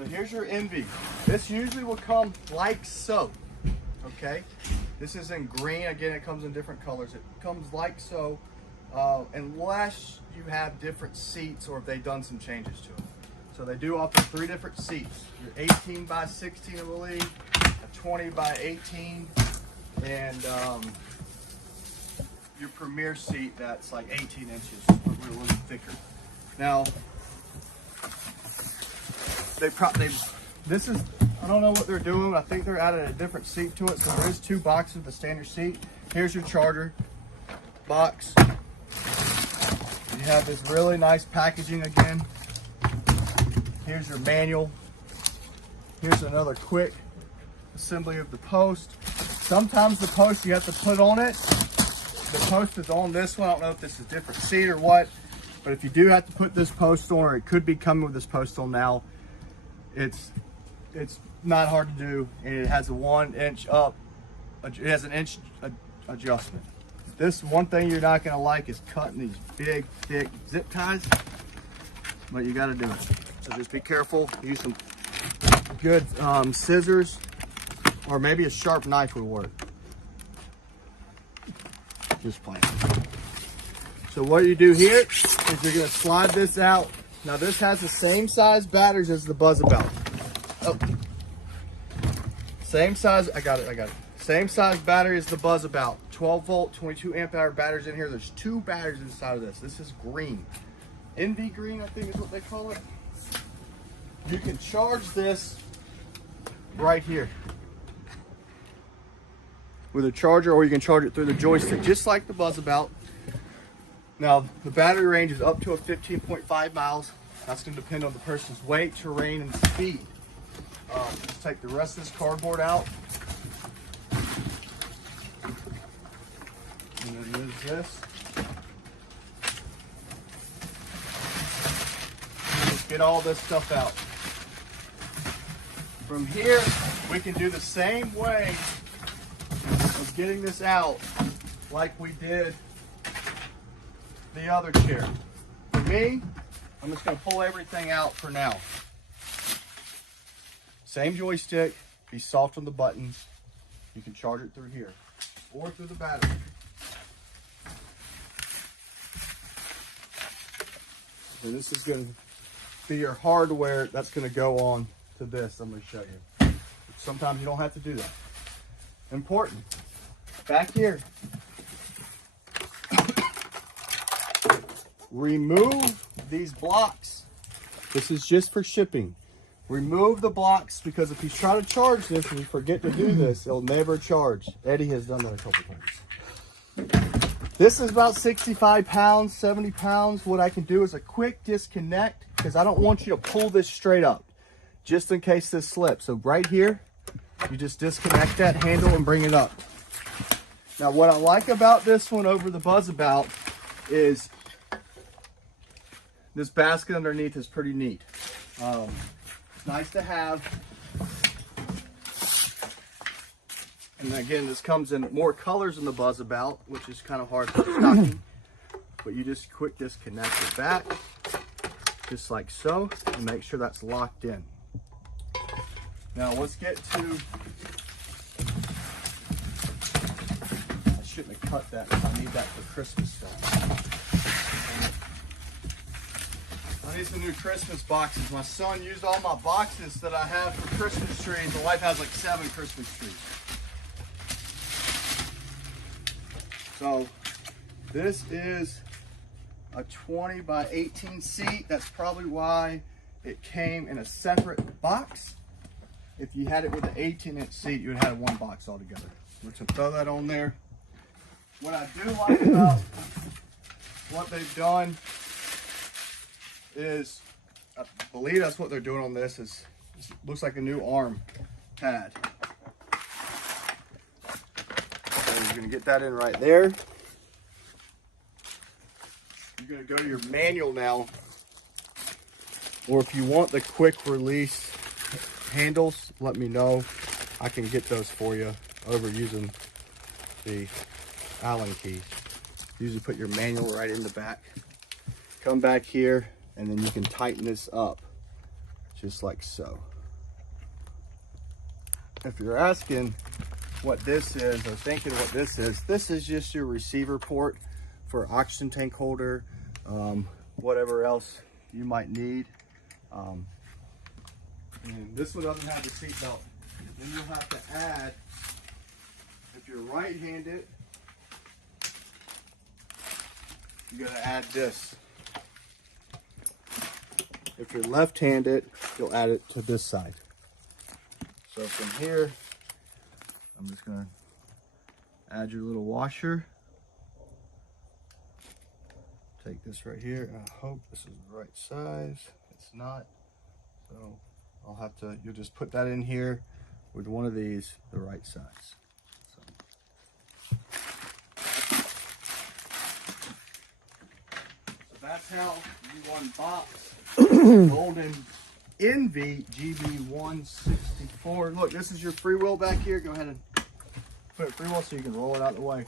So here's your NV. This usually will come like so, okay? This is in green. Again, it comes in different colors. It comes like so, unless you have different seats or if they've done some changes to it. So they do offer 3 different seats. Your 18 by 16, I believe, a 20 by 18, and your premier seat that's like 18 inches, a little thicker. Now, this is, I don't know what they're doing. I think they're adding a different seat to it. So there is 2 boxes of the standard seat. Here's your charger box. You have this really nice packaging again. Here's your manual. Here's another quick assembly of the post. Sometimes the post you have to put on it. The post is on this one. I don't know if this is a different seat or what, but if you do have to put this post on, or it could be coming with this post on now, it's not hard to do, and it has a 1 inch up. It has an inch adjustment. This one thing you're not going to like is cutting these big, thick zip ties, but you got to do it. So just be careful. Use some good scissors, or maybe a sharp knife would work. Just plain. So what you do here is you're going to slide this out. Now this has the same size batteries as the Buzzabelt. Oh, same size. I got it. Same size battery as the Buzzabelt. 12 volt, 22 amp hour batteries in here. There's 2 batteries inside of this. This is green. NV green, I think is what they call it. You can charge this right here with a charger, or you can charge it through the joystick, just like the Buzzabelt. Now, the battery range is up to a 15.5 miles. That's going to depend on the person's weight, terrain, and speed. Just take the rest of this cardboard out. And then use this. And just get all this stuff out. From here, we can do the same way of getting this out like we did the other chair. For me, I'm just going to pull everything out for now. Same joystick, be soft on the buttons. You can charge it through here or through the battery. So this is going to be your hardware that's going to go on to this. I'm going to show you. Sometimes you don't have to do that. Important. Back here. Remove these blocks. This is just for shipping. Remove the blocks, because if you try to charge this and you forget to do this, it'll never charge. Eddie has done that a couple times. This is about 65 pounds, 70 pounds. What I can do is a quick disconnect, because I don't want you to pull this straight up, just in case this slips. So right here, you just disconnect that handle and bring it up. Now what I like about this one over the Buzzabelt is this basket underneath is pretty neat. It's nice to have. And again, this comes in more colors than the Buzzabelt, which is kind of hard for stocking. But you just quick disconnect it back, just like so, and make sure that's locked in. Now let's get to, I shouldn't have cut that, I need that for Christmas stuff. I need some new Christmas boxes. My son used all my boxes that I have for Christmas trees. My wife has like 7 Christmas trees. So this is a 20 by 18 seat. That's probably why it came in a separate box. If you had it with an 18-inch seat, you would have 1 box altogether. We're going to throw that on there. What I do like about what they've done is, I believe that's what they're doing on this, is looks like a new arm pad. So you're going to get that in right there. You're going to go to your manual now, or if you want the quick release handles, let me know. I can get those for you over using the Allen keys. Usually put your manual right in the back. Come back here, and then you can tighten this up just like so. If you're asking what this is, or thinking what this is just your receiver port for oxygen tank holder, whatever else you might need. And this one doesn't have the seat belt. Then you'll have to add, if you're right-handed, you gotta add this. If you're left-handed, you'll add it to this side. So from here, I'm just gonna add your little washer. Take this right here, and I hope this is the right size. It's not, so I'll have to, you'll just put that in here with one of these, the right size. So that's how you unbox Golden Envy GB164. Look, this is your free wheel back here. Go ahead and put it free wheel so you can roll it out of the way.